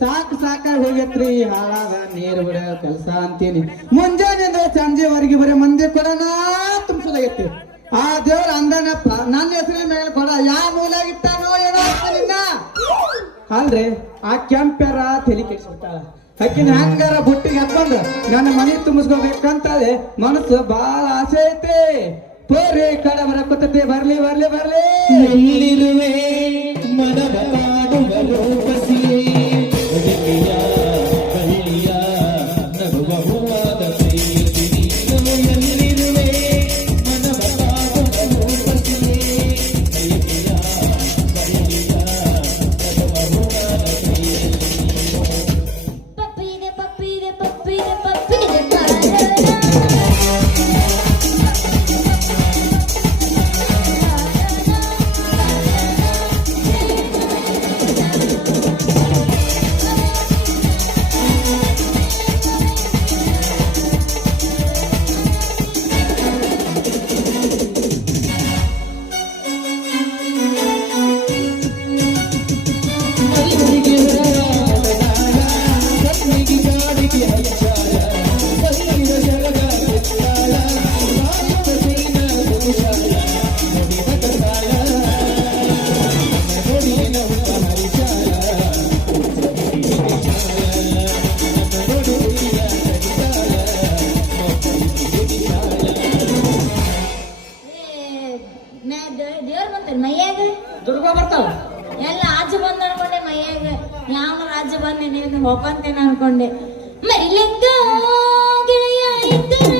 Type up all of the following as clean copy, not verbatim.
ಸಾಕು ಸಾಕಾಗಿ ಹೋಗೈತ್ರಿ ಹಾಳಾಗ ನೀರು ಬಿಡೋ ಕೆಲಸ ಅಂತೀನಿ. ಮುಂಜಾನೆಯಿಂದ ಸಂಜೆವರೆಗೆ ಬರೀ ಮಂದಿ ಕೊಡನ ತುಂಬಿಸೋದಾಗೈತಿ. ಆ ದೇವ್ರ ಅಂದನಪ್ಪ ನನ್ನ ಹೆಸರಿನ ಮೇಲೆ ಕೊಡ ಯಾವ ಮೂಲಾಗಿಟ್ಟಾನೋ ಏನೋ ನಿನ್ನ ಅಲ್ರಿ. ಆ ಕೆಂಪ್ಯಾರ ತಲೆ ಕೆಡಿಸ್ಬಿಟ್ಟಾಳ. ಅಕ್ಕಿನ ಹಂಗಾರ ಬುಟ್ಟಿಗೆ ಹತ್ಕೊಂಡು ನನ್ನ ಮನೆ ತುಂಬಿಸ್ಕೋಬೇಕಂತದೆ ಮನಸ್ಸು ಬಾಳ ಆಸೆ ಐತಿ. ಪೋರಿ ಕಡೆ ಬರಕತ್ತೈತಿ. ಬರ್ಲಿ ಬರ್ಲಿ ಬರ್ಲಿ. ಎಲ್ಲಿರುವೆ ಮನಬಾಡುವ ರೂಪಸಿಯೇ ಒಡೆಯ ಬಳ್ಳಿಯ ನಗುವ ಹೂವಾದ ಪ್ರೀತಿ ನೀನು. ಎಲ್ಲಿರುವೆ ಮನಬಾಡುವ ರೂಪಸಿಯೇ ಒಡೆಯ ಬಳ್ಳಿಯ ನಗುವ ಹೂವಾದ ಪ್ರೀತಿ. ಪಪ್ಪಿದೆ ಪಪ್ಪಿದೆ ಪಪ್ಪಿದೆ ಪಪ್ಪಿದೆ ದೇವ್ರ ಬಂತಾರೆ ಮೈಯಾಗ. ದುರ್ಗಾ ಬರ್ತಾವ ಎಲ್ಲ ಆಜು ಬಂದ್ ಅನ್ಕೊಂಡೆ ಮೈಯಾಗ. ಯಾವ ರಾಜ್ಯ ಬಂದೆ ನೀವು ಹೋಗಂತೇನೆ ಅನ್ಕೊಂಡೆ. ಮರಿಲೆಂಗ ಗೆಳೆಯ ಇದ್ದರೆ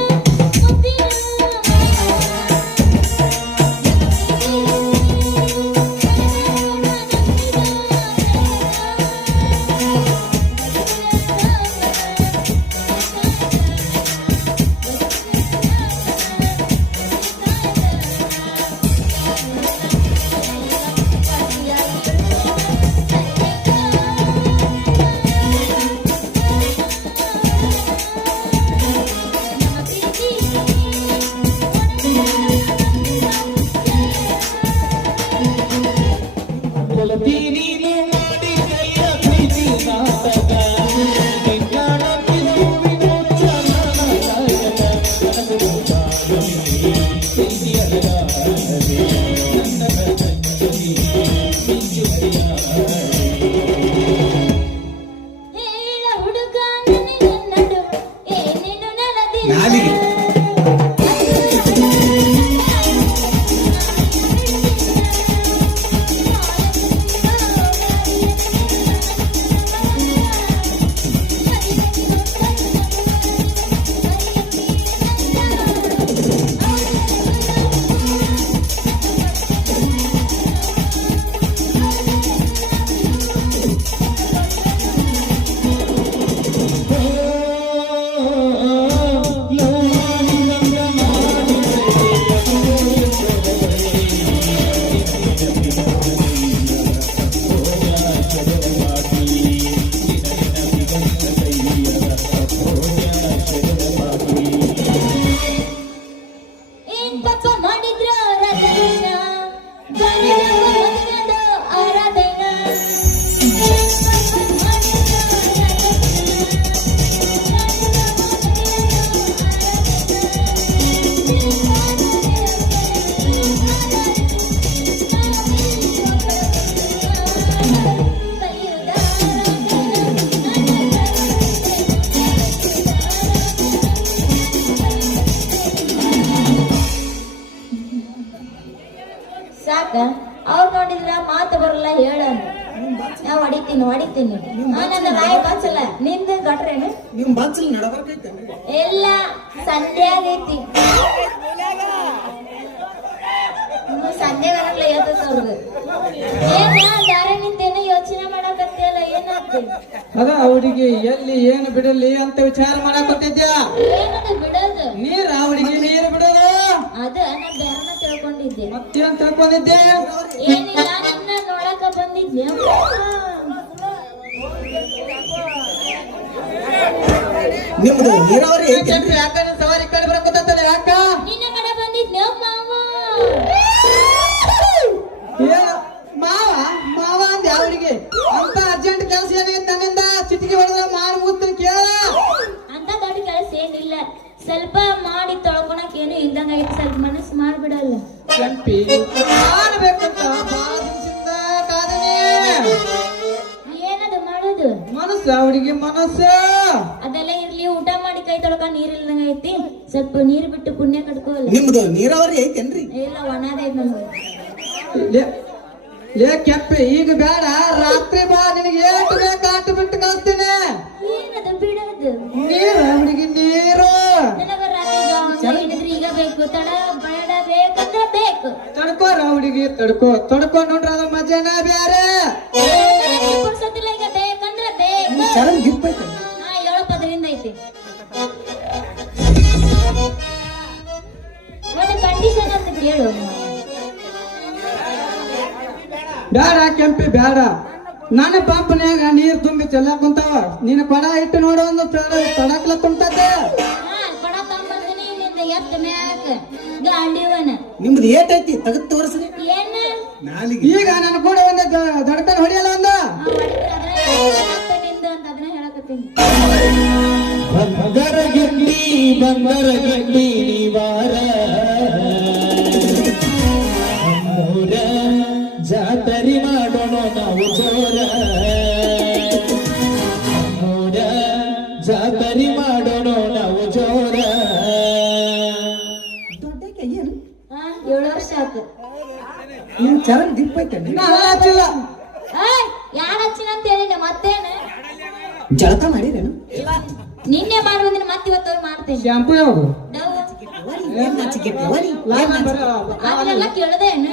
ಹೊಡಿತೀನಿ ನನ್ನ ನಾಯಿ ಬಚ್ಚಲ್ಲ ನಿಂದ ಗಟ್ರೇನು ನಿಮ್ ಬಚ್ಚಲ್ ನಡಬರ್ಕೈತೆ ಎಲ್ಲ ಸಂಡೆ ಆಗೈತಿ ಸಂಡೆ ಬರಲ್ಲ ಅವ್ರದ್ದು ಏನ ದಾರ ನಿಂತೇನು ಯೋಚನೆ ಮಾಡಕತ್ತಿಯಲ್ಲ ಏನಾಗ್ತದೆ ಅದ ಅವಳಿಗೆ ಎಲ್ಲಿ ಏನು ಬಿಡಲಿ ಅಂತ ವಿಚಾರ ಮಾಡಕೊಟ್ಟಿದ್ಯಾ ಏನದು ಬಿಡೋದು ನೀರ್ ಅವಳಿಗೆ ನೀರು ಬಿಡೋದು ಅದ ನಾ ಬೇರೆನ ತಿಳ್ಕೊಂಡಿದ್ದೆ ಮತ್ತೇನ್ ತಿಳ್ಕೊಂಡಿದ್ದೆ ಏನಿಲ್ಲ ನಿನ್ನ ನೋಡಕ ಬಂದಿದ್ದೆ ನಿಮ್ದು ನೀರಾವರಿ ಯಾಕಂದ್ರೆ ಸವಾರಿ ಕಡೆ ಬರಕತ್ತಲ್ಲ ಯಾಕ ನಿನ್ನ ಕಡೆ ಬಂದಿದ್ದೆ ಮಾವ ಏನು ಮಾವ ಮಾವ ಅಂದ ಅವಳಿಗೆ ಅಂತ ಅರ್ಜೆಂಟ್ ಕೆಲಸ ಏನಾಗೈತೆ ನನ್ನಿಂದ ಚಿಟಿಕೆ ಹೊಡೆದ್ರೆ ಮಾಡಿ ಮುಗಿಸ್ತೀನಿ ಕೇಳ ಅಂತ ದೊಡ್ಡ ಕೆಲಸ ಏನಿಲ್ಲ ಸ್ವಲ್ಪ ಮಾಡಿ ತೊಳ್ಕೊಳಕ್ ಏನು ಇಲ್ದಂಗ ಐತಿ ಸ್ವಲ್ಪ ಮನಸ್ಸು ಮಾಡ್ಬಿಡಲ್ಲ ಕೆಂಪಿ ಮಾಡ್ಬೇಕಂತ ಬಾಳ ದಿವಸದಿಂದ ಕಾದನೆ ಏನದು ಮಾಡೋದು ಮನಸ್ಸು ಅವಳಿಗೆ ಮನಸ್ಸು ಅದೆಲ್ಲ ಇರ್ಲಿ ಊಟ ಮಾಡಿ ಕೈ ತೊಳ್ಕ ನೀರ್ ಇಲ್ದಂಗ ಐತಿ ಸ್ವಲ್ಪ ನೀರ್ ಬಿಟ್ಟು ಪುಣ್ಯ ಕಟ್ಕೋಲ್ಲ ನಿಮ್ದು ನೀರಾವರಿ ಐತೇನ್ರಿ ಇಲ್ಲ ಒಣದೇ ನಮ್ದು ಲೇ ಕೆಂಪಿ ಈಗ ಬೇಡ ರಾತ್ರಿ ಬಾ ನಿನಗೆ ಏಟು ಬೇಕು ಅಟ್ಟು ಬಿಟ್ಟು ಕಳಿಸ್ತೇನೆ ಏನದು ಬಿಡೋದು ನೀರು ಅವಳಿಗೆ ನೀರು ನನಗ ರಾತ್ರಿ ಹಿಡಿದ್ರೆ ಈಗ ಬೇಕು ತಡ ಬೇಡ ಬೇಕಂದ್ರೆ ಬೇಕು ತಡ್ಕೋ ಅವಳಿಗೆ ತಡ್ಕೋ ನೋಡ್ರಿ ಅದ ಮಜಾನ ಬ್ಯಾರೆ ಪುರ್ಸೊತ್ತಿಲ್ಲ ಈಗ ಬೇಕಂದ್ರೆ ಬೇಕು ಚರಂ ಗಿಫ್ಟ್ ಐತೆ ಹಾ 7 ಪದರಿಂದ ಐತಿ ಒಂದು ಕಂಡೀಷನ್ ಅಂತ ಕೇಳು ಬೇಡ ಕೆಂಪಿ ಬೇಡ ನನ್ನ ಪಂಪ್ನ್ಯಾಗ ನೀರ್ ತುಂಬಿ ಚೆಲ್ಲಕ್ ಕುಂತಾವ ನೀನು ಕೊಡ ಇಟ್ಟು ನೋಡು ಒಂದು ತಡಕ್ಲ ತುಂಬತದೆ ಕೊಡ ತಗೊಂಬರ್ತೀನಿ ನಿಂದ ಎತ್ತ ಮ್ಯಾಕ ಗಾಂಡಿವನ ನಿಮ್ದು ಏಟೈತಿ ತೆಗೆದು ತೋರಿಸ್ರಿ ಏನ ಈಗ ನನ್ನ ಕೂಡ ಒಂದು ದಡ್ಕನ್ ಹೊಡಿಯಲ್ಲ ಒಂದು ನಿಂದು ಅಂತ ಅದನ್ನ ಹೇಳಕತ್ತೀನಿ ಬಂದರ ಗಿಂಡಿ ನಿವಾರ ನಮ್ಮೂರ ಜಾತರಿ ಮಾಡೋಣ ನಾವು ಜೋರ ನಮ್ಮೂರ ಜಾತರಿ ಮಾಡೋಣ ನಾವು ಜೋರ 7 ವರ್ಷ ಆಯ್ತು ನೀನ್ ಚರಂ ಗಿಫ್ಟ್ ಐತೆ ಯಾರ ಹಚ್ಚಿನ ಅಂತ ಹೇಳಿನ ಮತ್ತೇನ ಜಳಕ ಮಾಡಿರೇನು ನಿನ್ನೆ ಮಾಡುವುದಿನ ಮತ್ತೆ ಇವತ್ತು ಮಾಡ್ತೇನೆ ಶಾಂಪು ಯಾವುದು ಅದೆಲ್ಲ ಕೇಳದೇನು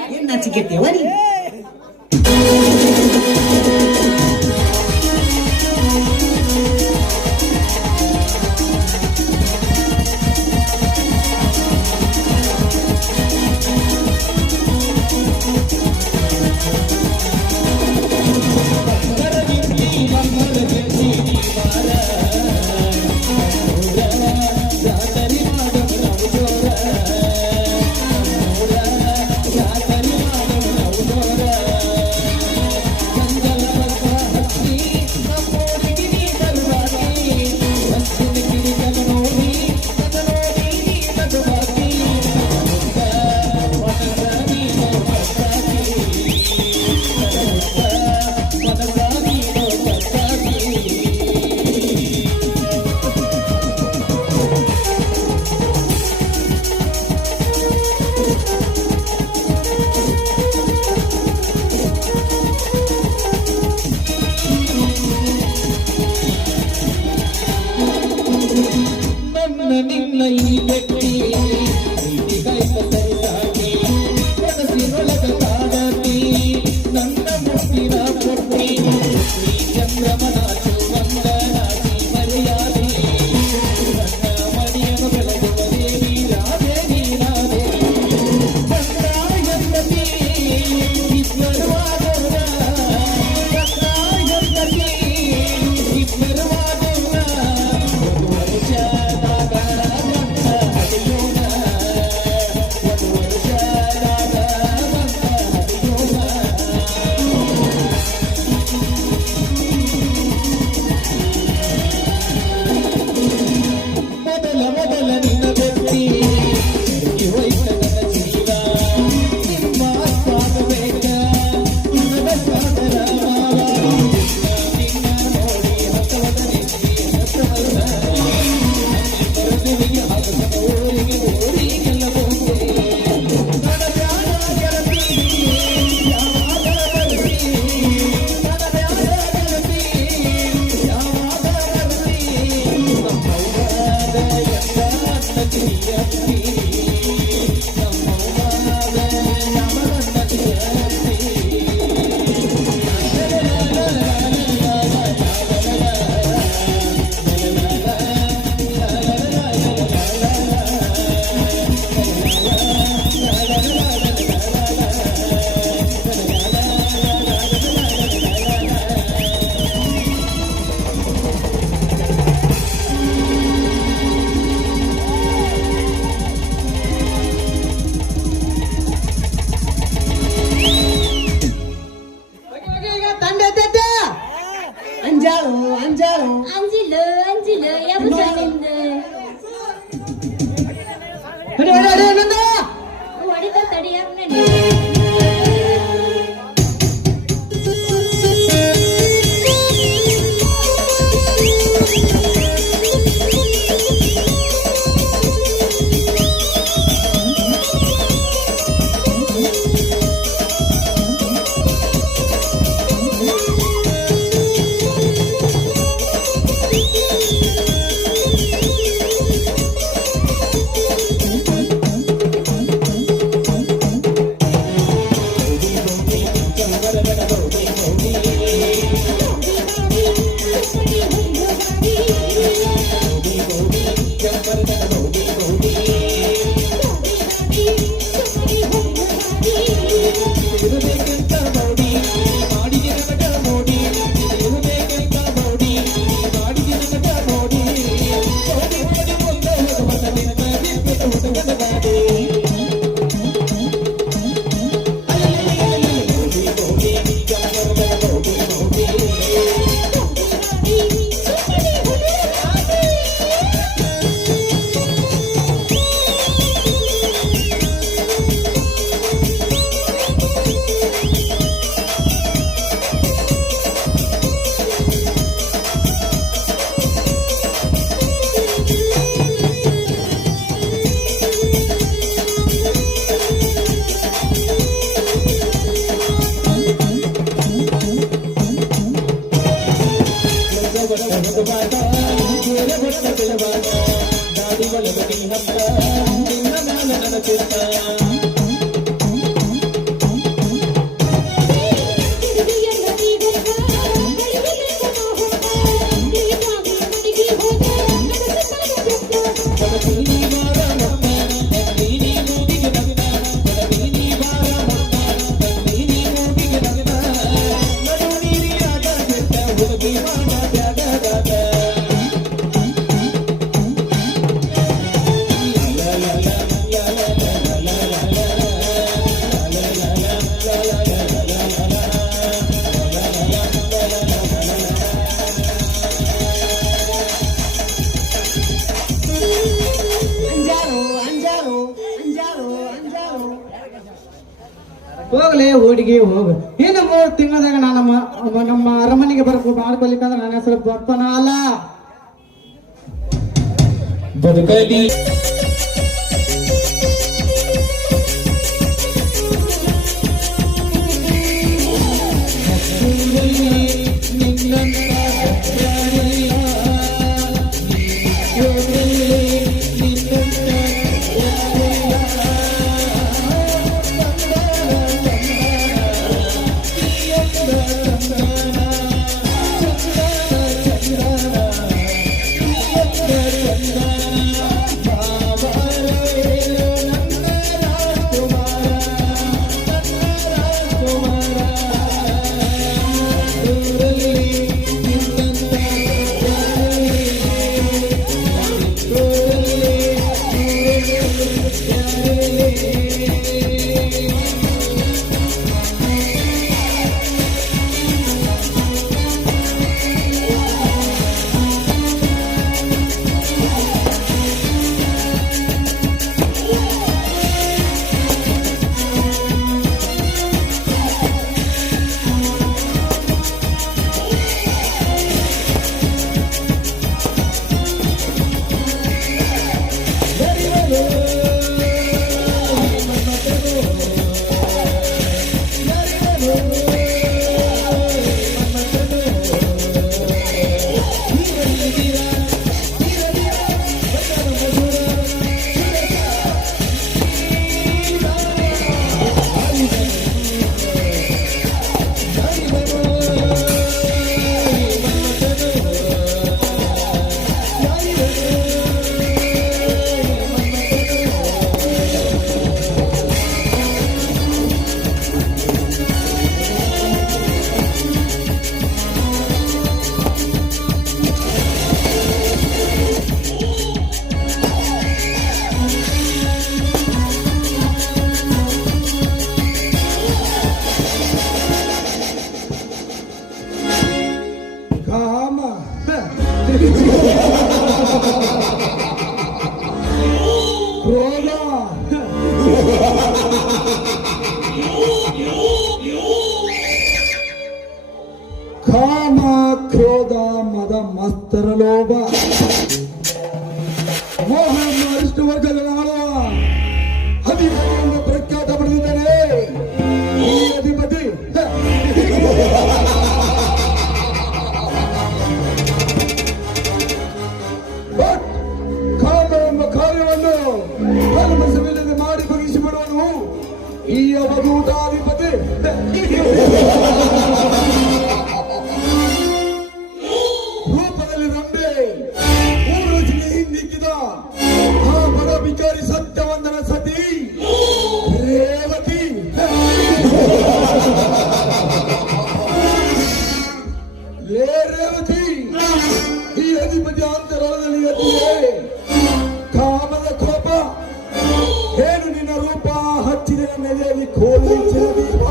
ಅಂಜಾಳು ಅಂಜಿಲು ಅಂಜಿಲು ಎಬ್ಸನಿಂದ ಹೊಡಿ ಹೊಡಿ ಹೊಡಿ ನಂದ ಹೊಡಿತ ತಡಿಯಾಕ ನಡಿ ಹೋಗ್ಲಿ ಹುಡುಗಿ ಹೋಗು ಇನ್ನು 3 ತಿಂಗಳದಾಗ ನಾನು ನಮ್ಮ ಅರಮನೆಗೆ ಮಾಡ್ಕೊಲಿಕ್ಕಂದ್ರೆ ನನ್ನ ಹೆಸರು ಬಪ್ಪನ ಅಲ್ಲ ಬದುಕಲಿ ಕ್ರೋಧ ಕಾಮ ಕ್ರೋಧ ಮದ ಮಸ್ತರ ಲೋಭ ಮೋಹ ಅರಿಷ್ಟು ವರ್ಗಗಳ ಆಳುವ ಅಧಿಪತಿಯನ್ನು ಪ್ರಖ್ಯಾತ ಪಡೆದಿದ್ದಾನೆ ಈ ಅಧಿಪತಿ. ಬಟ್ ಕಾಮ ಎಂಬ ಕಾರ್ಯವನ್ನು ಕಲ್ಮಸವಿಲ್ಲದೆ ಮಾಡಿ ಬಗೆಸಿಬಿಡುವನು ಈ ಅವಧೂತಾಧಿಪತಿ. ರೂಪದಲ್ಲಿ ರಂಬೆ ಊರ್ವಶಿಗೆ ಹಿಂದಿಕ್ಕಿದ ಆ ಬಡ ಬಿಚಾರಿ ಸತ್ಯವಂದನ ಸತಿ ರೇವತಿ. ಲೇ ರೇವತಿ, ಈ ಅಧಿಪತಿ ಅಂತರಾಳದಲ್ಲಿ ಎದ್ದಿದೆ ಕಾಮದ ಕೋಪ. ಏನು ನಿನ್ನ ರೂಪ ಹಚ್ಚಿದ ನೆಲೆಯಲ್ಲಿ ಕೋಲಿ ದೀಪ.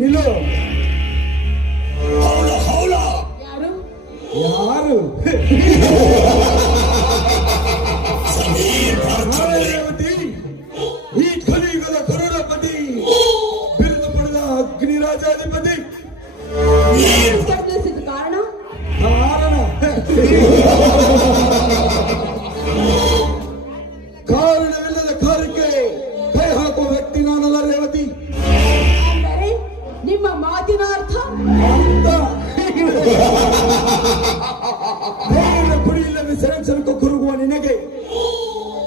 ನಿಲ್ಲು. ಯಾರು? ಯಾರು? ರೇವತಿ, ಈ ಕಲಿಯುಗದ ಕರುಣಪತಿ, ಬಿರುದು ಪಡೆದ ಅಗ್ನಿರಾಜಾಧಿಪತಿ. ಸ್ಪರ್ಧಿಸಿದ ಕಾರಣ ಕಾರಣವಿಲ್ಲದ ಕಾರ್ಯಕ್ಕೆ ಕೈ ಹಾಕುವ ವ್ಯಕ್ತಿ ನಾನಲ್ಲ ರೇವತಿ. ಅಂದರೆ ನಿಮ್ಮ ಮಾತಿನ ಅರ್ಥ ಅಂತ ಕುಡಿಯಿಲ್ಲದೆ ಸೆರೆಸರಕು ಕುರುಗುವ ನಿನಗೆ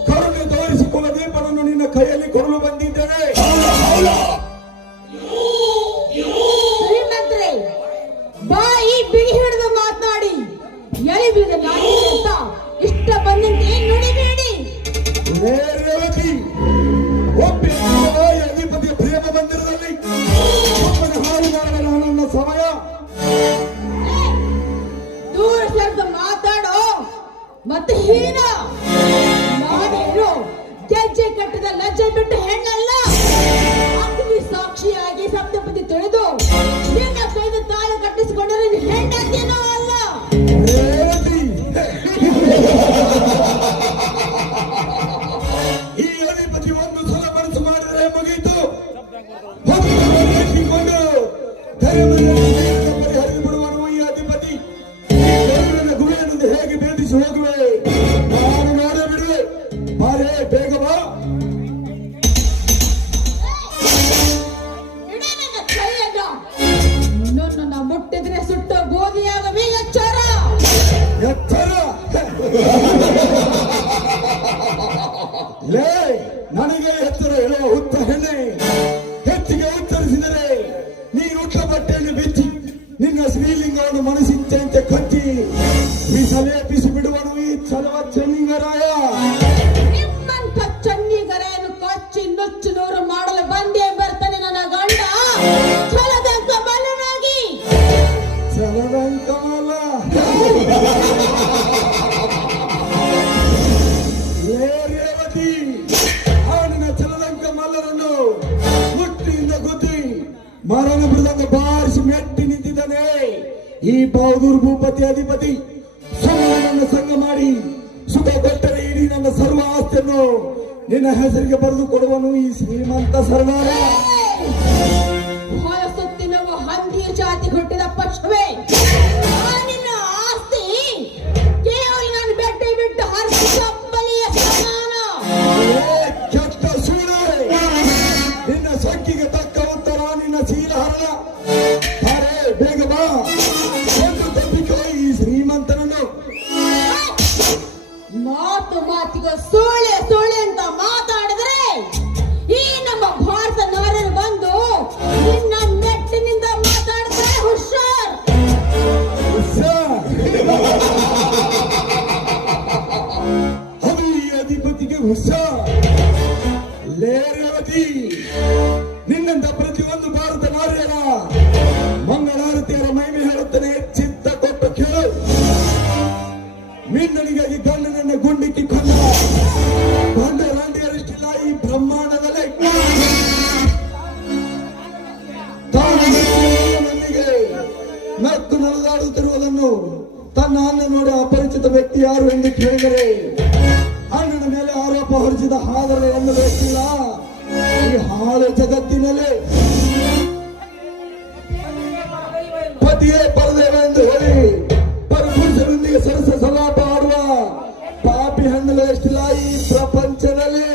ಕರುಣೆ ತೋರಿಸಿಕೊಳ್ಳ ದೀಪವನ್ನು ನಿನ್ನ ಕೈಯಲ್ಲಿ ಕೊಡಲು ಬಂದಿದ್ದೇನೆ. ಶ್ರೀಮಂತರೇ, ಬಾಯಿ ಬಿಗಿ ಹಿಡಿದು ಮಾತನಾಡಿ. ಎಲ್ಲಿ ಬೀದ ನಾಯಿ ಅಂತ ಇಷ್ಟ ಬಂದಂತೆ ನುಡಿಬೇಡಿ. ಲೇ ರೇವತಿ, ಒಬ್ಬ ಅಧಿಪತಿಯ ಪ್ರೇಮ ಮಂದಿರದಲ್ಲಿ ಒಬ್ಬನ ಹಾಳು ಮಾಡುವ ನನ್ನ ಸಮಯ. ದೂರ ಸರಿದು ಮಾತಾಡೋ ಮತ್ತೆ ಹೀನ. ನಾನೇನು ಗೆಜ್ಜೆ ಕಟ್ಟಿದ ಲಜ್ಜೆ ಬಿಟ್ಟು ಹೆಣ್ಣಲ್ಲ. ಅಗ್ನಿ ಸಾಕ್ಷಿಯಾಗಿ ಸಪ್ತಪದಿ ತಿಳಿದು ನಿನ್ನ ಕೈದು ತಾಳಿ ಕಟ್ಟಿಸಿಕೊಂಡರೆ ನೀನು ಹೆಣ್ಣಂತೇನೋ ಅಲ್ಲ. ರೇವತಿ, ಈ ಅಧಿಪತಿ ಒಂದು ಸಲ ಮನಸ್ಸು ಮಾಡಿದರೆ ಮುಗಿಯಿತು. ಎತ್ತಿಕೊಂಡು ಪರಿಹರಿಸಿ ಬಿಡುವನು ಈ ಅಧಿಪತಿ. ಈ ಗುರಿಯನ್ನು ಹೇಗೆ ಭೇದಿಸಿ ಹೋಗುವೆ ನಾನು ನೋಡೇ ಬಿಡುವೆ. ಬಾರೇ, ಬೇಗ ಬಾ. ಇಡೀ ನನ್ನ ಕೈಯನ್ನ ನನ್ನನ್ನ ಮುಟ್ಟಿದ್ರೆ ಸುಟ್ಟು ಬೋಧಿಯಾಗಬೇ ಎಚ್ಚರ. ಎತ್ತರ ಲೇ, ನನಗೆ ಎತ್ತರ ಹೇಳುವ ಹುತ್ತ ಹೆಣ್ಣೆ, ಹೆಚ್ಚಿಗೆ ಉತ್ತರಿಸಿದರೆ ನೀ ಉಟ್ಟ ಬಟ್ಟೆಯನ್ನು ಬಿಚ್ಚಿ ನಿನ್ನ ಶ್ರೀಲಿಂಗವನ್ನು ಮನಸ್ಸಿಚ್ಚಂತೆ ಕಚ್ಚಿ ಮೀಸಲೇಪಿಸಿ ಬಿಡುವನು ಈ ಚಲವ ಚೆನ್ನಿಂಗರಾಯ. ನಿಮ್ಮಂತ ಚನ್ನಿಗರೆಯನ್ನು ಕಚ್ಚಿ ನುಚ್ಚು ನೂರು ಮಾಡಲು ಬಂದೇ ಬರ್ತಾನೆ ನನ್ನ ಗಂಡ ಛಲದಂತ ಮಲ್ಲನಾಗಿ. ಚಲದಂಕಮಲ್ಲ ಲೇ ರೇವತಿ, ಅವನಿನ ಚಲದಂಕ ಮಲ್ಲರನ್ನು ಮುಟ್ಟಿಯಿಂದ ಗುದ್ದಿ ಮರಣ ಬಿಡದಂಗ ಬಾರಿಸಿ ಮೆಟ್ಟಿ ನಿಂತಿದ್ದಾನೆ ಈ ಬಹದ್ದೂರ್ ಭೂಪತಿ ಅಧಿಪತಿ. ಸುಮ್ಮನೆ ಸಂಘ ಮಾಡಿ ಸುಖ ಕೊಟ್ಟರೆ ಇಡೀ ನನ್ನ ಸರ್ವ ಆಸ್ತಿಯನ್ನು ನಿನ್ನ ಹೆಸರಿಗೆ ಬರೆದು ಕೊಡುವನು ಈ ಶ್ರೀಮಂತ ಸರ್ದಾರ. ಹೊಲಸುತ್ತಿನವು ಹಂದಿಯ ಜಾತಿ ಹುಟ್ಟಿದ ಪಕ್ಷವೇ. ನಿನ್ನ ಆಸ್ತಿ ಕೇವಲ ನಾನು ಬೆಟ್ಟ ಬಿಟ್ಟು ಹರಿಸಿ ಚಪ್ಪಲಿಯ ಸಮಾನ. ಕೆಟ್ಟ ಸೂಳೆ, ನಿನ್ನ ಸೊಕ್ಕಿಗೆ ತಕ್ಕ ಉತ್ತರ ನಿನ್ನ ಶೀಲ ಹರಣ. ಅರೆ ಬೇಗ ಬಾ, ಒಂದು ತಪ್ಪಿಕೋ ಈ ಶ್ರೀಮಂತನನ್ನು. ಮಾತು ಮಾತಿಗೆ ಸೋಳೆ ಸೋಳೆ ಅಂತ ಮಾತಾಡಿದ್ರೆ ಈ ನಮ್ಮ ಭಾರತ ನಾರರು ಬಂದು ನಿನ್ನ ನೆಟ್ಟಿನಿಂದ ಮಾತಾಡ್ತಾರೆ. ಹುಷಾರ್. ಅದು ಈ ಅಧಿಪತಿಗೆ ಹುಷಾರ್. ಲೇ ರೇವತಿ, ನಿನ್ನಂತ ಪ್ರತಿಯೊಂದು ಭಾರತ ನಾರಿಯರ ಮಂಗಳಾರತಿಯರ ಮಹಿಮೆ ಹೇಳುತ್ತೇನೆ, ಚಿತ್ತ ಕೊಟ್ಟು ಕೇಳು. ಮಿನ್ನನಿಗಾಗಿ ಗಂಡನನ್ನ ಗುಂಡಿಕ್ಕಿ ಕೊಂದ ಗಂಡ ಲಾಂಟಿಯರಿಷ್ಟಿಲ್ಲ ಈ ಬ್ರಹ್ಮಾಂಡದಲ್ಲಿ. ತಾನಿಗೆ ನಕ್ಕು ನಡೆದಾಡುತ್ತಿರುವುದನ್ನು ತನ್ನ ಅಣ್ಣ ನೋಡಿ ಅಪರಿಚಿತ ವ್ಯಕ್ತಿ ಯಾರು ಎಂದು ಕೇಳಿದರೆ ಅಣ್ಣನ ಮೇಲೆ ಆರೋಪ ಹೊರಿಸಿದ ಹಾದರೆ ಎಂದು ವ್ಯಕ್ತಿಲ್ಲ ಈ ಹಾಳು ಜಗತ್ತಿನಲ್ಲಿ. ಪತಿಯೇ ಪರದೇವ ಎಂದು ಹೇಳಿ ಪರಪುರುಷರೊಂದಿಗೆ ಸರಸ ಸಲಾಪ ಆಡುವ ಪಾಪಿ ಹಣ್ಣಲು ಎಷ್ಟಿಲ್ಲ ಈ ಪ್ರಪಂಚದಲ್ಲಿ.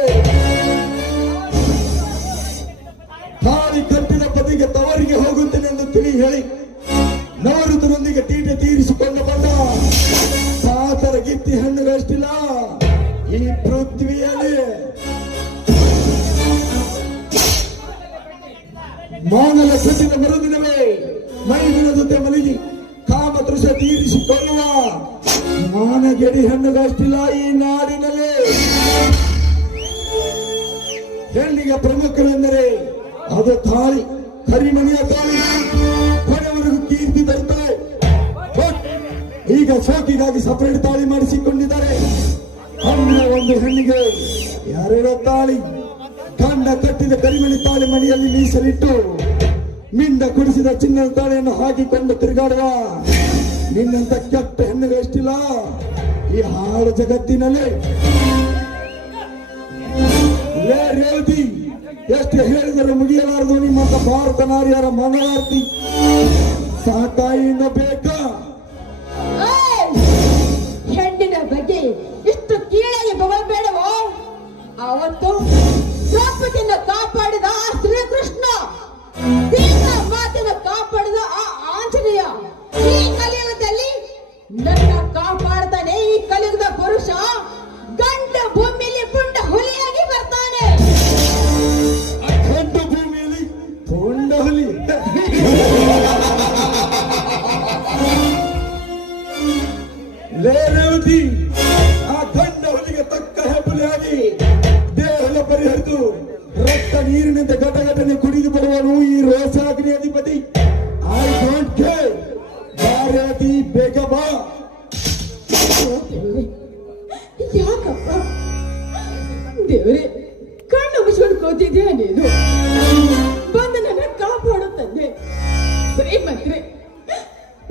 ತಾಳಿ ಕಟ್ಟಿದ ಪತಿಗೆ ತವರಿಗೆ ಹೋಗುತ್ತೇನೆ ಎಂದು ತಿಳಿ ಹೇಳಿ ನವಋತರೊಂದಿಗೆ ತೀಟೆ ತೀರಿಸಿಕೊಂಡು ಬಂದ ಸಾತರ ಗಿತ್ತಿ ಹಣ್ಣುಗಳಷ್ಟಿಲ್ಲ ಈ ಪೃಥ್ವಿಯಲ್ಲಿ. ಮಾನವ ಸತಿನ ಮರುದಿನವೇ ಮೈದಿನ ಜೊತೆ ಮಲಗಿ ಕಾಮ ತೃಷ ತೀರಿಸಿಕೊಳ್ಳುವ ಮಾನಗೆಡಿ ಹಣ್ಣುಗಳಷ್ಟಿಲ್ಲ ಈ ನಾಡಿನಲ್ಲಿ. ಹೆಣ್ಣಿಗೆ ಪ್ರಮುಖವೆಂದರೆ ಅದು ತಾಳಿ, ಕರಿಮನೆಯ ತಾಳಿ ಕೊನೆಯವರೆಗೂ ಕೀರ್ತಿ ತರುತ್ತದೆ. ಈಗ ಶೋಕಿಗಾಗಿ ಸಪರೇಟ್ ತಾಳಿ ಮಾಡಿಸಿಕೊಂಡಿದ್ದಾರೆ. ಒಂದು ಹೆಣ್ಣಿಗೆ ಎರಡು ತಾಳಿ, ಗಂಡ ಕಟ್ಟಿದ ಕರಿಮಣಿ ತಾಳಿ ಮನೆಯಲ್ಲಿ ಮೀಸಲಿಟ್ಟು ಮಿಂಡ ಕುಡಿಸಿದ ಚಿನ್ನದ ತಾಳಿಯನ್ನು ಹಾಕಿಕೊಂಡು ತಿರುಗಾಡುವ ನಿನ್ನಂತ ಕೆಟ್ಟ ಹೆಣ್ಣುಗಳು ಎಷ್ಟಿಲ್ಲ ಈ ಹಾಳು ಜಗತ್ತಿನಲ್ಲಿ. ಲೇ ರೇವತಿ, ಎಷ್ಟು ಹೇಳಿದರೆ ಮುಗಿಯಲಾರದು ನಿಮ್ಮಂತ ಭಾರತ ನಾರಿಯರ ಮಂಗಳಾರತಿ. ಸಾಕಾಯಿನ ಬೇಕಾ? ಹೆಣ್ಣಿನ ಬಗ್ಗೆ ಇಷ್ಟು ಕೀಳಾಗಿ ಬಗಬೇಡವೋ. ಅವತ್ತು ದ್ರೌಪದಿಯನ್ನು ಕಾಪಾಡಿದ ಆ ಶ್ರೀಕೃಷ್ಣ, ದೇವ ಮಾತಿನ ಕಾಪಾಡಿದ ಆ ಆಂಜನೇಯ, ಈ ಕಲಿಯುಗದಲ್ಲಿ ನನ್ನ ಕಾಪಾಡ್ತಾನೆ. ಈ ಕಲಿಯುಗದ ಪುರುಷ ಗಂಡ ಭೂಮಿಯಲ್ಲಿ ಪುಂಡ ಹುಲಿಯಾಗಿ ಬರ್ತಾನೆ. ಗಂಡ ಭೂಮಿಯಲ್ಲಿ ಪುಂಡ ಹುಲಿ? ಲೇ ರೇವತಿ, ಆ ಗಂಡ ಹುಲಿಗೆ ತಕ್ಕ ಹೆಬ್ಬುಲಿಯಾಗಿ ದೇಹದ ಪರಿಹರಿದು ರಕ್ತ ನೀರಿನಂತೆ ಘಟಘಟನೆ ಕುಡಿದು ಬರುವನು ಈ ರೋಷಾಗ್ನಿ ಅಧಿಪತಿ. ಐ ಡೋಂಟ್ ಕೇರ್, ರೇವತಿ ಬೇಗ ಬಾ. ಯಾಕಪ್ಪ ದೇವರೇ, ಕಣ್ಣು ಮುಚ್ಕೊಂಡು ಕೂತಿದ್ಯಾ ನೀನು? ಬಂದು ನನ್ನ ಕಾಪಾಡು ತಂದೆ. ಶ್ರೀಮಂತ್ರೆ,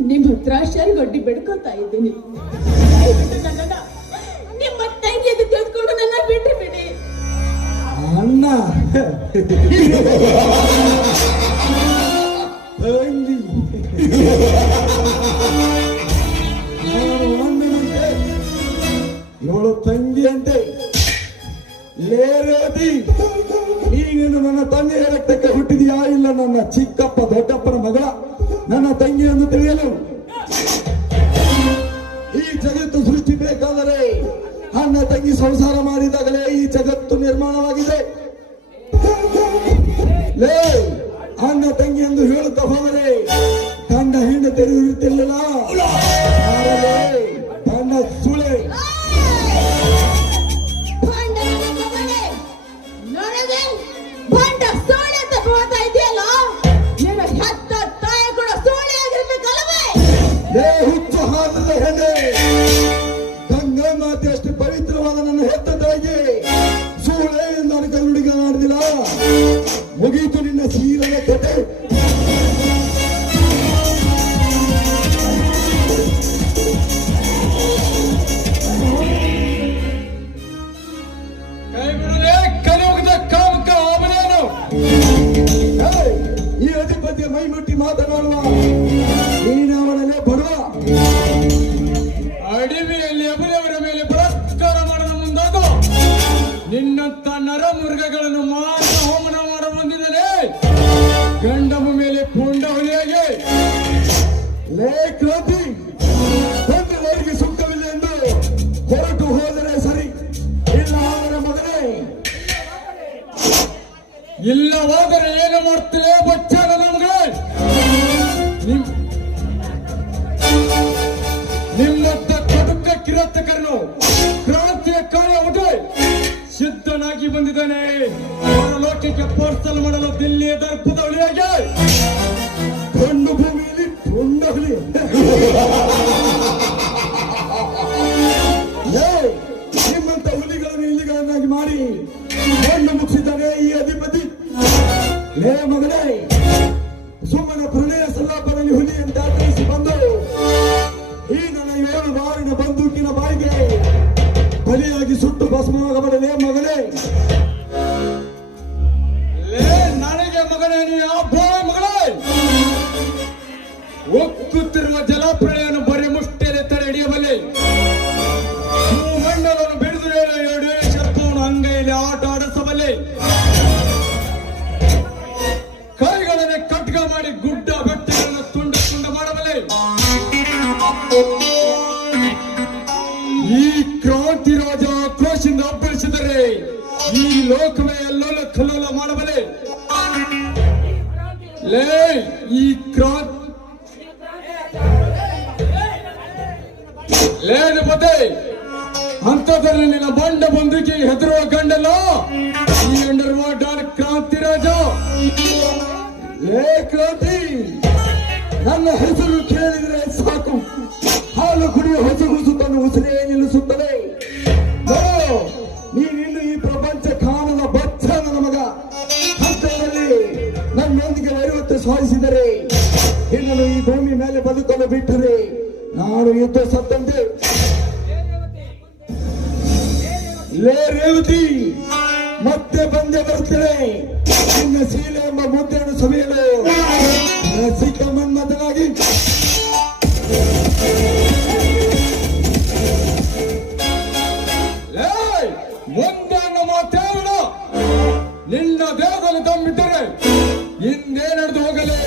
ನಿಮ್ಮ ಹತ್ರ ಶರಿಗೊಡ್ಡಿ ಬೆಡ್ಕೋತಾ ಇದ್ದೀನಿ. ದಯವಿಟ್ಟು ನನ್ನನ್ನ ನಿಮ್ಮ ತಂಗಿಯನ್ನು ತೆಗೆದುಕೊಂಡು ನನ್ನ ಬಿಟ್ಟು ಬಿಡಿ. ಅಣ್ಣ ತಂಗಿ, ನಾನು ಅಣ್ಣನಂತೆ ಇವಳು ತಂಗಿ ಅಂತೆ. ಲೇ ರೇವತಿ, ನೀನು ನನ್ನ ತಂದೆಯ ರಕ್ತಕ್ಕೆ ಹುಟ್ಟಿದೆಯಾ ಇಲ್ಲ ನನ್ನ ಚಿಕ್ಕಪ್ಪ ದೊಡ್ಡಪ್ಪನ ಮಗಳ ನನ್ನ ತಂಗಿ ಎಂದು ತಿಳಿಯಲು? ಈ ಜಗತ್ತು ಸೃಷ್ಟಿ ಬೇಕಾದರೆ ಅಣ್ಣ ತಂಗಿ ಸಂಸಾರ ಮಾಡಿದಾಗಲೇ ಈ ಜಗತ್ತು ನಿರ್ಮಾಣವಾಗಿದೆ. ಲೇ, ಅಣ್ಣ ತಂಗಿ ಎಂದು ಹೇಳುತ್ತಾ ಹೋದರೆ ಗಂಡ ಹೆಣ್ಣು ತೆರೆಯುತ್ತಿರಲಿಲ್ಲ. ಗಂಡ ಸುಳೆ. ಭಂಡ ಸೋಳೆ ಅಂತ ಹೋಗ್ತಾ ಇದೆಯಲ್ಲ, ನಿನ್ನ ಹೆತ್ತ ತಾಯಿ ಕೂಡ ಸೋಳೆ ಆಗಿರ್ಬೇಕಲ್ಲವೇ? ಲೇ ಹುಚ್ಚು ಹಾಲದ ಹೆಣ್ಣೆ, ಗಂಗಾ ಮಾತೆ ಅಷ್ಟು ಪವಿತ್ರವಾದ ನನ್ನ ಹೆತ್ತ ತಾಯಿಗೆ ಸೂಳೆ ಎಂದು ಅನುಕರುಡಿಗ ಮಾಡಿದಿಲ್ಲ. ಮುಗೀತು ನಿನ್ನ ಸೀರದ ಕತೆ. ಈ ಅಧಿಪತಿಯ ಮೈ ಮುಟ್ಟಿ ಮಾತನಾಡುವ ನೀನು ಅವನಲ್ಲೇ ಬರುವ. ಅಡವಿಯಲ್ಲಿ ಅಬಲೆಯವರ ಮೇಲೆ ಬಲಾತ್ಕಾರ ಮಾಡಲು ಮುಂದಾದ ನಿನ್ನಂತ ನರ ಮೃಗಗಳನ್ನು ಮಾತ್ರ ಹೋಮನ ಮಾಡ ಬಂದಿದ್ದಾನೆ. ಗಂಡನ ಮೇಲೆ ಪುಂಡ ಹುಲಿಯಾಗಿ. ಲೇ ಕ್ರಾಂತಿ, ತಂತ್ರವರಿಗೆ ಸುಖವಿಲ್ಲ ಎಂದು ಹೊರಟು ಹೋದರೆ ಸರಿ, ಇಲ್ಲ ಅವರ ಮಗನೇ. ಇಲ್ಲವಾದರೆ ಏನು ಮಾಡ್ತಲೇ ಬಚ್ಚಾನ ನಮ್ಗೆ? ನಿಮ್ಮಂತ ಕಟುಕ ಕಿರಾತಕರನ್ನು ಕ್ರಾಂತಿಯ ಕಾರ್ಯ ಉಂಟು ಸಿದ್ಧ ಸಿದ್ಧನಾಗಿ ಬಂದಿದ್ದಾನೆ. ಪರಲೋಕಕ್ಕೆ ಪಾರ್ಸಲ್ ಮಾಡಲು ದಿಲ್ಲಿಯ ದರ್ಪದ ಹುಲಿಯಾಗಿ ಗಂಡು ಭೂಮಿಯಲ್ಲಿ ಪುಂಡ ಹುಲಿ. ನಿಮ್ಮಂತ ಹುಲಿಗಳನ್ನು ಇಲಿಗಳನ್ನಾಗಿ ಮಾಡಿ ಗಂಡು ಮುಗಿಸಿದ್ದಾನೆ ಈ ಅಧಿಪತಿ. ಲೇ ಮಗನೇ, ಸುಮ್ಮನೆ ಪ್ರಣಯ ಸಲ್ಲಾಪದಲ್ಲಿ ಹುಲಿ ಅಂತ ಆಚರಿಸಿ ಬಂದು ಈ ನನ್ನ 7 ಬಾರಿನ ಬಂದೂಕಿನ ಬಾಯಿಗೆ ಬಲಿಯಾಗಿ ಸುಟ್ಟು ಭಸ್ಮವಾಗಬಡಲೇ ಮಗನೇ. ನನಗೆ ಮಗನೇ, ನೀನು ಮಗಳೇ, ಒಕ್ಕುತ್ತಿರುವ ಜಲಪ್ರಳಯನ್ನು ಬರೀ ಮುಷ್ಟಿಯಲ್ಲಿ ತಡೆ ಹಿಡಿಯಬಲ್ಲೆ. ಮಂಡಲವನ್ನು ಬಿಡಿದು ಶರ್ಪವನ್ನು ಅಂಗೈಯಲ್ಲಿ ಆಟ ಆಡಿಸಬಲ್ಲೆ. ಕೈಗಳನ್ನು ಕಟ್ಗ ಮಾಡಿ ಗುಡ್ಡ ಬೆಟ್ಟಗಳನ್ನು ತುಂಡ ತುಂಡ ಮಾಡಬಲ್ಲೆ. ಈ ಕ್ರಾಂತಿ ರಾಜ ಆಕ್ರೋಶದಿಂದ ಅಬ್ಬರಿಸಿದರೆ ಈ ಲೋಕವೇ ಅಲ್ಲೋಲ ಕಲ್ಲೋಲ ಮಾಡಬಲ್ಲೆ. ಲೇ ಈ ಕ್ರಾಂತಿ ಲೇನಪತೆ ಅಂತದಲ್ಲಿ ನಿನ್ನ ಬಂಡ ಬಂದುಕೆ ಹೆದರುವ ಗಂಡಲ್ಲ ಈ ಅಂಡರ್ ವಾಟರ್ ಕ್ರಾಂತಿ ರಾಜ. ಲೇ ಕ್ರಾಂತಿ, ನನ್ನ ಹೆಸರು ಕೇಳಿದರೆ ಸಾಕು ಹಾಲು ಕುಡಿಯುವ ಹೊಸಗುಸು ತನ್ನ ಉಸಿರೇ ನಿಲ್ಲಿಸುತ್ತದೆ. ನೀನಿನ್ನು ಈ ಪ್ರಪಂಚ ಕಾಣದ ಬಚ್ಚ ನನ್ನ ಮಗ. ಹಂತದಲ್ಲಿ ನನ್ನೊಂದಿಗೆ ವೈರತ್ವ ಸಾಧಿಸಿದರೆ ನಿನ್ನನ್ನು ಈ ಭೂಮಿ ಮೇಲೆ ಬದುಕಲು ಬಿಟ್ಟರೆ ನಾನು ಯುದ್ಧ ಸತ್ತಂತೆ. ಲೇ ರೇವತಿ, ಮತ್ತೆ ಬಂದೆ ಬರ್ತೇನೆ ನಿನ್ನ ಶೀಲೆ ಎಂಬ ಮುದ್ದೆಯನ್ನು ಸವಿಯಲು. ರಸಿಕ ಮನ್ಮಥನಾಗಿ ಮುಂದೆ ಮಾತೇವಣ. ನಿನ್ನ ದೇಹದಲ್ಲಿ ದಮ್ಮಿದ್ದರೆ ಹಿಂದೆ ನಡೆದು ಹೋಗಲೇ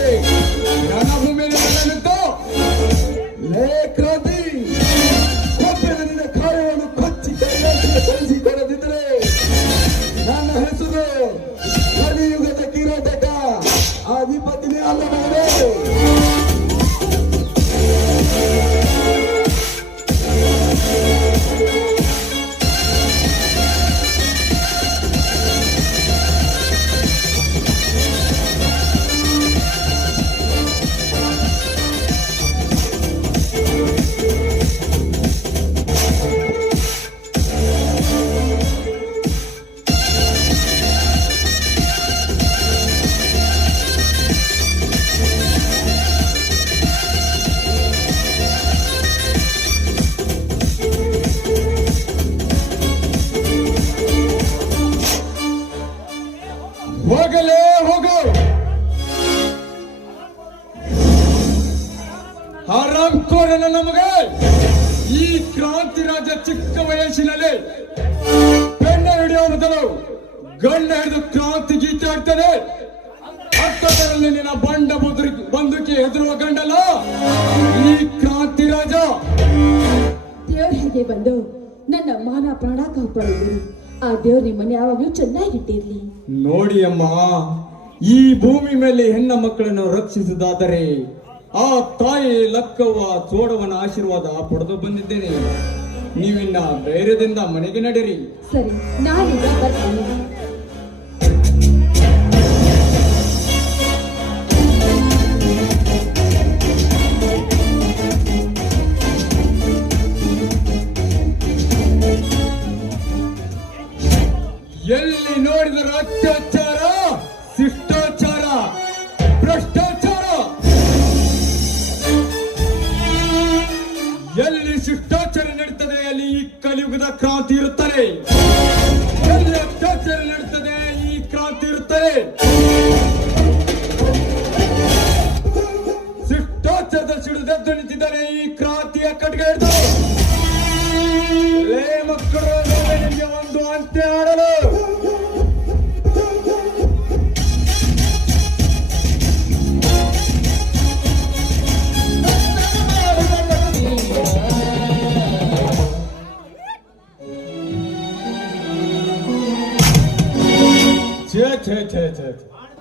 ನನ್ನ ಭೂಮಿಯಲ್ಲಿ ನಿಂತು. ಲೇ ಕ್ರಾಂತಿ, ಕೊಪ್ಪಿದ ನಿನ್ನ ಕಾರ್ಯವನ್ನು ಕೊಚ್ಚಿ ಕಳಿಸಿಕೊಡದಿದ್ದರೆ ನನ್ನ ಹೆಸರು ಕಲಿಯುಗದ ಕಿರಾತಕ ಅಧಿಪತಿನೇ ಅಲ್ಲ ಮಗನೇ. ಹೋಗಲೇ ಹೋಗು ಆರಾಮ್ಕೋರನ ನಮಗೆ. ಈ ಕ್ರಾಂತಿ ರಾಜ ಚಿಕ್ಕ ವಯಸ್ಸಿನಲ್ಲಿ ಬೆಣ್ಣ ಹಿಡಿಯುವ ಮೊದಲು ಗಣ್ಣ ಹಿಡಿದು ಕ್ರಾಂತಿ ಗೀತೆ ಆಡ್ತಾನೆ. ಹತ್ತದರಲ್ಲಿ ನಿನ್ನ ಬಂಡ ಬಂದುಕೆ ಹೆದರುವ ಗಂಡಲ್ಲ ಈ ಕ್ರಾಂತಿ ರಾಜ. ದೇವ್ರ ಹೇಗೆ ಬಂದು ನನ್ನ ಮಾನ ಪ್ರಾಣ ಕಾಪಾಡಿದ್ರು. ಆ ದೇವ್ರ ನಿಮ್ಮನ್ನ ಯಾವಾಗ್ಲೂ ಚೆನ್ನಾಗಿಟ್ಟಿರ್ಲಿ. ನೋಡಿ ಅಮ್ಮ, ಈ ಭೂಮಿ ಮೇಲೆ ಹೆಣ್ಣ ಮಕ್ಕಳನ್ನು ರಕ್ಷಿಸುವುದಾದರೆ ಆ ತಾಯಿ ಲಕ್ಕವ್ವ ಚೋಡವನ ಆಶೀರ್ವಾದ ಪಡೆದು ಬಂದಿದ್ದೇನೆ. ನೀವಿನ್ನ ಧೈರ್ಯದಿಂದ ಮನೆಗೆ ನಡೆರಿ. ಸರಿ, ನಾನೀಗ ಬರ್ತೀನಿ. ಎಲ್ಲಿ ನೋಡಿದರೆ ಅತ್ಯಾಚಾರ, ಶಿಷ್ಟಾಚಾರ, ಭ್ರಷ್ಟಾಚಾರ. ಎಲ್ಲಿ ಶಿಷ್ಟಾಚಾರ ನಡೀತದೆ ಅಲ್ಲಿ ಈ ಕಲಿಯುಗದ ಕ್ರಾಂತಿ ಇರುತ್ತದೆ. ಎಲ್ಲಿ ಅತ್ಯಾಚಾರ ನಡೀತದೆ ಈ ಕ್ರಾಂತಿ ಇರುತ್ತದೆ. ಶಿಷ್ಟಾಚಾರದ ಸಿಡಿದೆದ್ದು ನಿಂತಿದ್ದಾರೆ ಈ ಕ್ರಾಂತಿಯ ಕಟ್ಗೆ ಹಿಡಿದು. ಲೇ ಮಕ್ಕಳು, ನಿಮಗೆ ಒಂದು ಅಂತ್ಯ ಆಡಲು.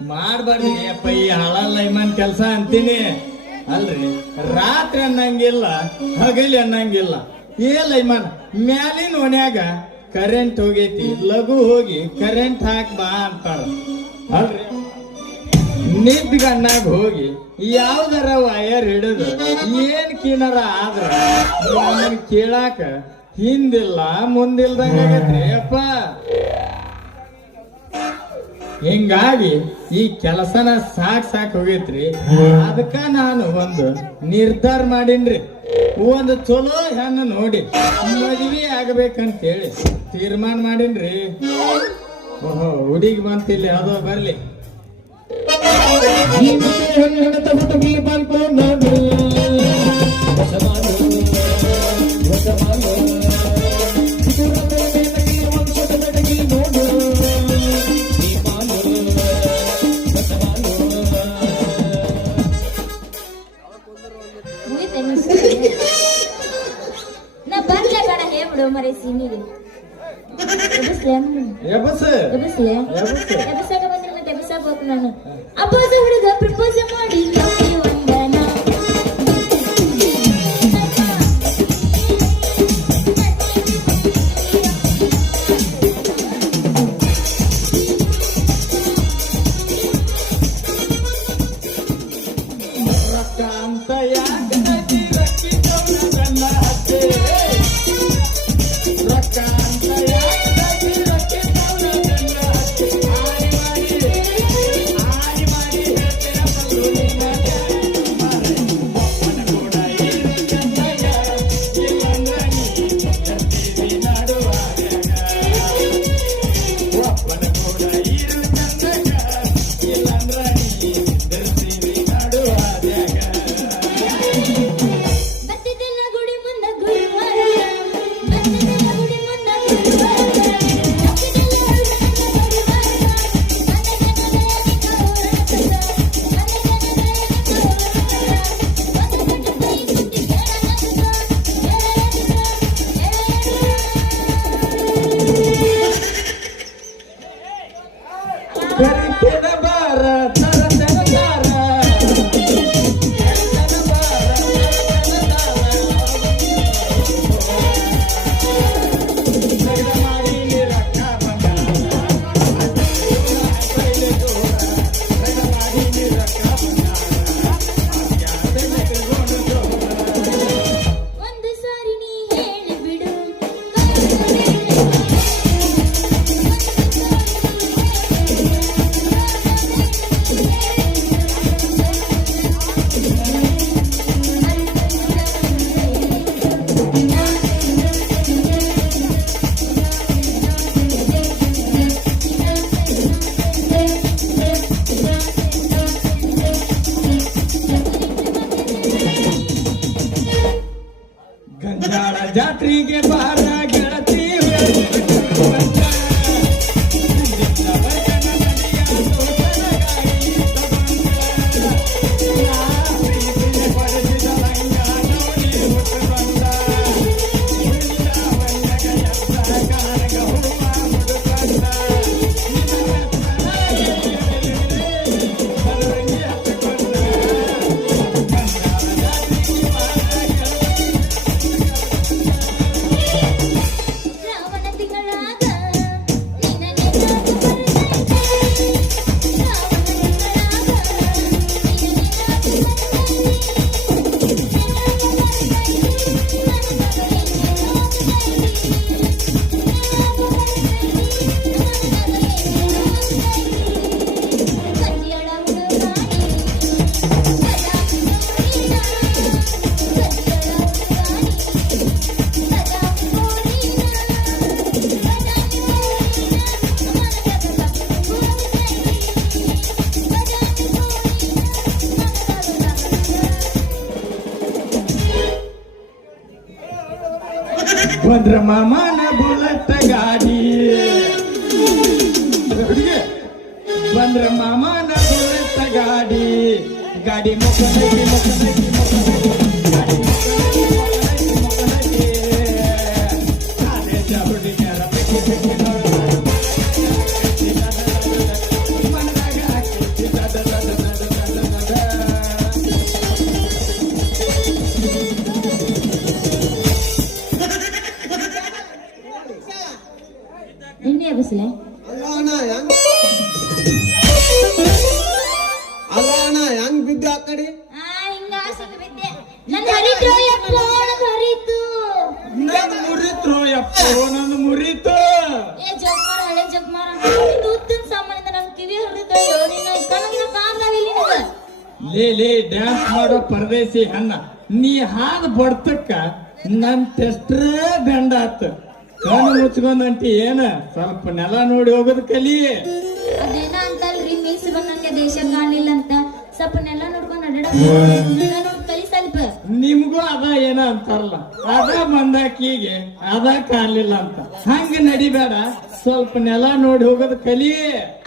ಮಾಡ್ಬಾರ್ದು ಅಪ್ಪ ಈ ಹಳಲ್ಲ ಇಮನ್ ಕೆಲ್ಸ ಅಂತೀನಿ ಅಲ್ರಿ. ರಾತ್ರಿ ಅನ್ನಂಗಿಲ್ಲ, ಹಗಲಿ ಅನ್ನಂಗಿಲ್ಲ. ಏ ಲೈಮನ್ ಮ್ಯಾಲಿನ ಓಣ್ಯಾಗ ಕರೆಂಟ್ ಹೋಗೈತಿ ಲಘು ಹೋಗಿ ಕರೆಂಟ್ ಹಾಕ್ ಬಾ ಅಂತಾರ ಅಲ್ರಿ ನಿದ್ಗಣ್ಣಾಗ ಹೋಗಿ ಯಾವ್ದಾರ ವಯರ್ ಹಿಡಿದು ಏನ್ ಕಿನರ ಆದ್ರ ನಮ್ಮನ್ ಕೇಳಾಕ ಹಿಂದಿಲ್ಲ ಮುಂದಿಲ್ದಂಗ ಆಗತ್ರಿ ಅಪ್ಪ. ಹಿಂಗಾಗಿ ಈ ಕೆಲಸನ ಸಾಕ್ ಹೋಗೈತ್ರಿ. ಅದಕ್ಕ ನಾನು ಒಂದು ನಿರ್ಧಾರ ಮಾಡೀನ್ರಿ. ಒಂದು ಚಲೋ ಹೆಣ್ಣು ನೋಡಿ ಮದ್ವಿ ಆಗ್ಬೇಕಂತೇಳಿ ತೀರ್ಮಾನ ಮಾಡೀನ್ರಿ. ಓಹೋ ಹುಡುಗಿ ಬಂತಿಲ್ಲ ಯಾವ್ದೋ ಬರ್ಲಿ. ನಾ ಬರ್ಲೇ ಬೇಡ ಹೇಳ್ಬಿಡು ಮರೆ ಸೀನಿಗೆ ಎಬಸಾಗ ಬಂದ್ರೆ ಮತ್ತೆ ಎಬಸಾಗ ನಾನು ಅಪ್ಪಾಜ ಹುಡುಗ ಪ್ರಪೋಸ್ ಮಾಡಿ ವಂದನ ಜಾತ್ರೆಗೆ ಬಾರ ಗೆಳತಿ ಬಂದ್ರ ಮಾಮನ ಬುಲೆಟ್ ಗಾಡಿ ಬಂದ್ರ ಮಾಮನ ಬುಲೆಟ್ ಗಾಡಿ ಗಾಡಿ ಮುಖನೈತಿ ಮುಖನೈತಿ ಮುಖನೈತಿ ಗಾಡಿ ಮುಖನೈತಿ ಮುಖನೈತಿ ಕಾಲೇಜ ಹುಡುಗರ ಬೆಕ್ಕಿ ಬೆಕ್ಕಿ ಮನದಾಗ ಹಾಕಿ ಉದ್ದಿನ ಸಾಮಾನಿಂದ ನನ್ ಕಿವಿ ಹರಿದಯ್ಯೋ ನಿನ್ನ ಕಣ್ಣಿನ ಕಾಂತಾವಿಲ್ಲ ನಿನಗ ಲೇ ಡ್ಯಾನ್ಸ್ ಮಾಡೋ ಪರದೇಸಿ ಅಣ್ಣ ನೀ ಹಾದ್ ಬಡ್ತಕ್ಕ ನನ್ ಟೆಸ್ಟ್ರೇ ಬೆಂಡ ಆತ ಕಣ್ಣು ಮುಚ್ಕೊಂಡಂಟಿ ಏನ ಸ್ವಲ್ಪ ನೆಲ ನೋಡಿ ಹೋಗೋದ್ ಕಲಿ. ಅದೇನ ಅಂತಲ್ರಿ ಮೀಸು ಬಂದಂಗೆ ದೇಶ ಕಾಣಲಿಲ್ಲ ಅಂತ ಸ್ವಲ್ಪ ನೆಲ ನೋಡ್ಕೊಂಡು ಅಡ್ಡ ನೋಡಿ ಕಲಿ ಸ್ವಲ್ಪ. ನಿಮ್ಗೂ ಅದ ಏನ ಅಂತಾರಲ್ಲ ಅದ ಬಂದಾಕಿಗೆ ಅದ ಕಾಣ್ಲಿಲ್ಲ ಅಂತ ಹಂಗ ನಡಿಬೇಡ, ಸ್ವಲ್ಪ ನೆಲ ನೋಡಿ ಹೋಗೋದ್ ಕಲಿ.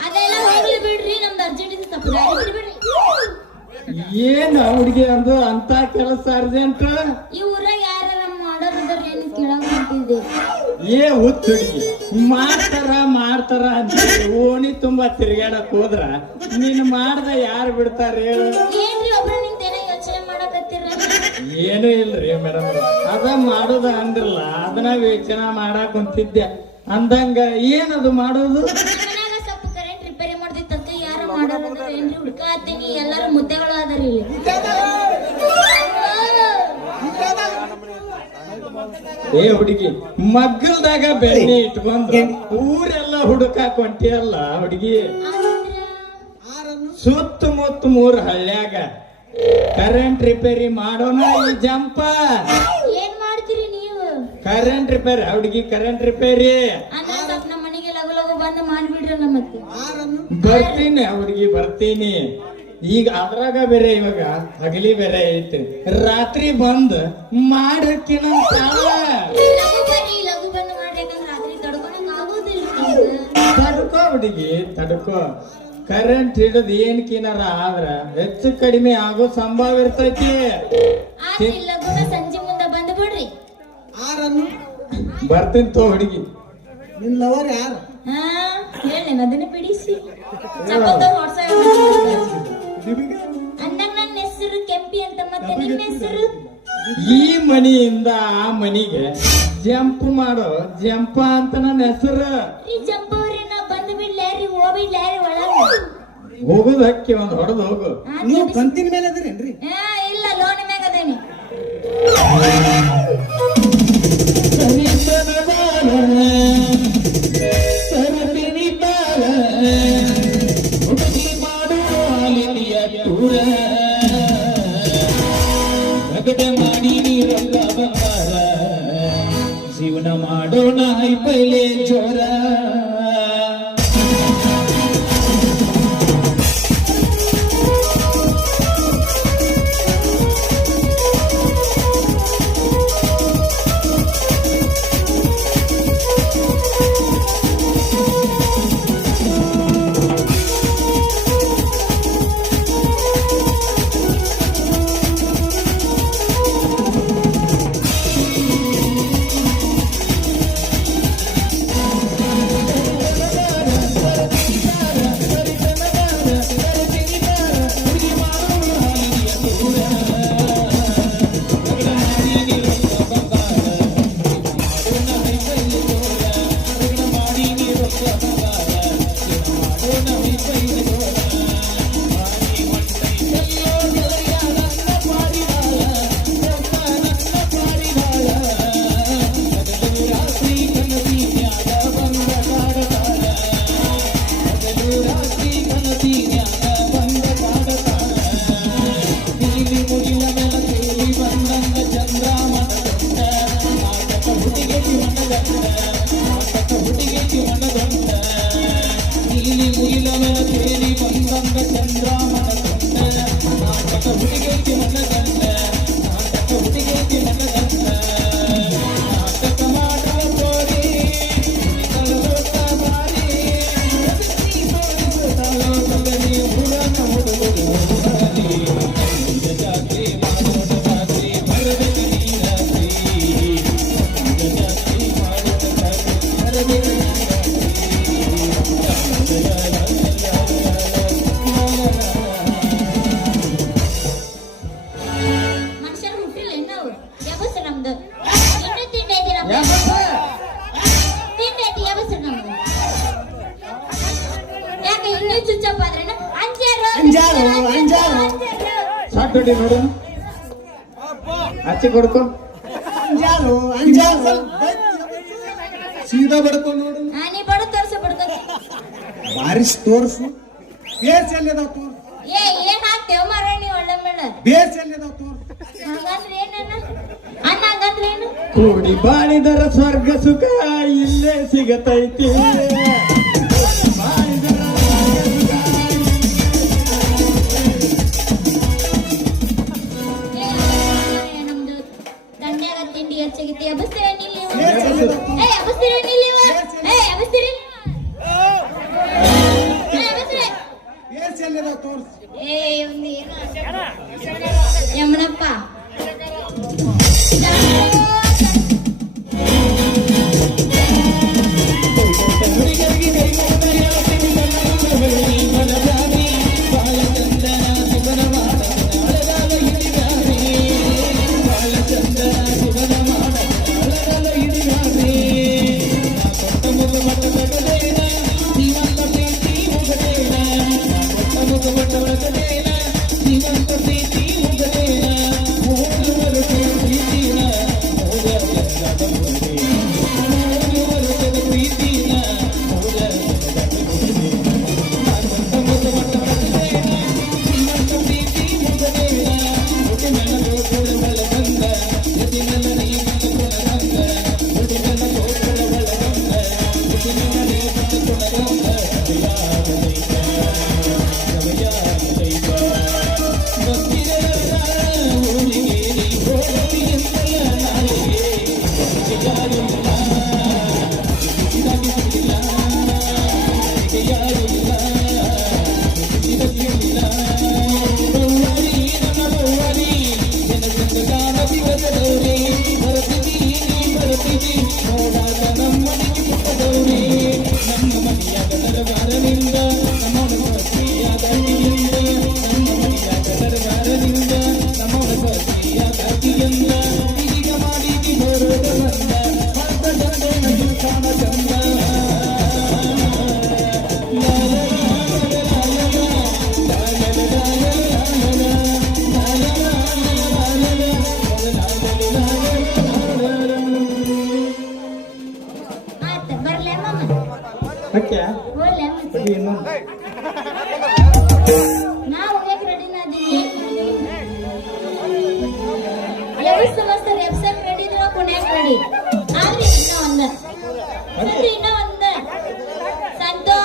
ಅದೆಲ್ಲ ಹೋಗ್ಲಿ ಬಿಡ್ರಿ, ನಮ್ದು ಅರ್ಜೆಂಟ್ ಇದೆ, ಸ್ವಲ್ಪ ಗಾಡಿ ಬಿಡ್ಬಿಡ್ರಿ. ಏನ್ ಹುಡುಗಿ ಅಂದು ಅಂತ ಕೆಲಸ ಅರ್ಜೆಂಟ್? ಈ ಊರಾಗ ಯಾರ ಮಾಡೋರ್ ಇದಾರ ಏನು ಕೇಳಕ್ ಹೊಂಟಿದ್ದೆ. ಏ ಹುಚ್ಚ ಹುಡುಗಿ ಮಾಡ್ತಾರ ಅಂತ ಓಣಿ ತುಂಬಾ ತಿರ್ಗಾಡಕ್ ಹೋದ್ರ ನೀನ್ ಮಾಡ್ದ ಯಾರು ಬಿಡ್ತಾರ ಹೇಳು? ಏನ್ರಿ ಒಬ್ರ ನಿಂತೇನ ಯೋಚನೆ ಮಾಡಕತ್ತೀರ? ಏನು ಇಲ್ರಿ ಮೇಡಮ್, ಅದ ಮಾಡೋದ ಅಂದ್ರಲ್ಲ ಅದನ್ನ ಯೋಚನೆ ಮಾಡಾಕ್ ಕುಂತಿದ್ದೆ. ಅಂದಂಗ ಏನದು ಮಾಡೋದು? ಮನ್ಯಾಗ ಸ್ವಲ್ಪ ಕರೆಂಟ್ ರಿಪೇರಿ ಮಾಡ್ದಿತ್ತಂತ ಯಾರ ಮಾಡೋರು ಏನ್ರಿ ಹುಡ್ಕಾತೀನಿ, ಎಲ್ಲಾರು ಮುದ್ದೆಗಳು ಅದಾರಿ ಇಲ್ಲಿ. ಏ ಹುಡುಗಿ, ಮಗ್ಗಲ್ದಾಗ ಬೆಣ್ಣೆ ಇಟ್ಕೊಂಡ್ ಊರೆಲ್ಲ ಹುಡುಕಾಕ್ ಹೊಂಟಿಯಲ್ಲ ಹುಡುಗಿ. ಸುತ್ತಮುತ್ತ 3 ಹಳ್ಳ್ಯಾಗ ಕರೆಂಟ್ ರಿಪೇರಿ ಮಾಡೋಣ ಈ ಜಂಪ. ಏನ್ ಮಾಡ್ತೀರಿ ನೀವು? ಕರೆಂಟ್ ರಿಪೇರಿ ಹುಡುಗಿ, ಕರೆಂಟ್ ರಿಪೇರಿ. ಅಣ್ಣ ಸ್ವಲ್ಪ ನಮ್ಮ ಮನೆಗೆ ಲಗು ಲಗು ಬಂದು ಮಾಡ್ಬಿಡ್ರಲ್ಲ ಮತ್ತೆ. ಬರ್ತೀನಿ ಹುಡುಗಿ, ಬರ್ತೀನಿ. ಈಗ ಅದ್ರಾಗ ಬೇರೆ ಇವಾಗ ಹಗಲಿ ಬೇರೆ ಐತಿ, ರಾತ್ರಿ ಬಂದ್ ಮಾಡಕ್ಕಿನ ಲಗು ಬಂದು ಮಾಡ್ಬೇಕಂದ್ರೆ ರಾತ್ರಿ ತಡ್ಕೊಳಕ್ ಆಗೋದಿಲ್ಲ. ತಡ್ಕೋ ಹುಡುಗಿ ತಡ್ಕೋ. ಕರೆಂಟ್ ಹಿಡಿದ್ ಏನ್ಕಿನಾರ ಆದ್ರ ಹೆಚ್ಚು ಕಡಿಮೆ ಆಗೋ ಸಂಭವ ಇರ್ತೈತಿ. ಆದ್ರೆ ಲಗುನ ಸಂಜೆ ಮುಂದೆ ಬಂದು ಬಿಡ್ರಿ. ಬರ್ತೀನಿ ತೋ ಹುಡುಗಿ. ನಿನ್ ಲವರ್ ಯಾರು? ಹಾ ಹೇಳಿ, ಅದನ್ನ ಬಿಡಿಸಿ ಚಪ್ಪಲ್ ಹೊಡ್ಸ. ಅಂದಾಗ ನನ್ನ ಹೆಸರು ಕೆಂಪಿ ಅಂತ, ಮತ್ತೆ ನಿಮ್ಮ ಹೆಸರು? ಈ ಮನಿಯಿಂದ ಆ ಮನಿಗೆ ಜಂಪ್ ಮಾಡೋ ಜಂಪ ಅಂತ ನನ್ನ ಹೆಸರು. ಈ ಜಂಪವ್ರಿ ನಾ ಬಂದು ಬಿಡ್ಲಾರಿ, ಹೋಗ್ಬಿಡ್ಲಾರಿ ಒಳಗ. ಹೋಗುದು ಹಕ್ಕಿ ಒಂದ್ ಹೊಡೆದು ಹೋಗು. ನೀವು ಕಂತಿನ ಮೇಲೆ ಅದ್ರೇನ್ರಿ? ಇಲ್ಲ, ಲೋನ್ ಮ್ಯಾಗ ಅದೇನಿ. ಮಾಡಿ ನೀರಂಗ ಬಂಗಾರ ಜೀವನ ಮಾಡೋಣ ಐಪೈಲೆ ಜೋರ. ಸಾಕಿ ನೋಡು, ಹಚ್ಚಿ ಕೊಡ್ಕೊ. ಸೀದಾ ಬಡ್ಕೊ ನೋಡು. ನೀ ಬಡ ತೋರ್ಸ ಬಡ್ಕೊ. ಬಾರಿಸ್ ತೋರ್ಸು. ಬೇಸ್ ಎಲ್ಲಿದಾವ್ ತೋರ್ಸು. ಏನ್ ಹಾಕ್ತೇವ ಮರ ನೀ ಒಳ್ಳೆ ಮೇಳ ಬೇಸ್ ಎಲ್ಲಿದಾವ್ ತೋರ್ಸು. ಹಂಗಂದ್ರೆ ಏನನ್ನ ಅನ್ನ ಹಂಗಂದ್ರೆ ಏನು ಕೂಡಿ ಬಾಳಿದರ ಸ್ವರ್ಗ ಸುಖ ಇಲ್ಲೇ ಸಿಗತೈತಿ. ನಮ್ದು ತಂಡ್ಯಾಗ ತಿಂಡಿ ಹೆಚ್ಚಾಗಿತ್ತು ಎಬಸ್ತೀರ ನಿಲ್ಲಿ ಬೇಸ್ ಎಲ್ಲಿದಾವ್ ತೋರ್ಸು. ಎಬಸ್ತೀರ ನಿಲ್ಲಿ ಎಬಸ್ತೀರಿ ಬೇಸ್ ಎಲ್ಲಿದಾವ್ ತೋರ್ಸು. ಒಂದು ಏನು ಯಮನಪ್ಪ ಓಕೆ ಹೋಗ್ಲೇ ಇನ್ನೊಂದು ನಾವು ಹೋಗಕ್ಕೆ ರೆಡಿ ನಾದೀನಿ ಎಬ್ಸ ಮಸ್ತ್ ಎಬ್ಸಕ್ ರೆಡಿ ಇದ್ರ ಕುಣ್ಯಾಕ್ ರೆಡಿ ಆದ್ರೆ ಇನ್ನ ಒಂದ ಸಂತು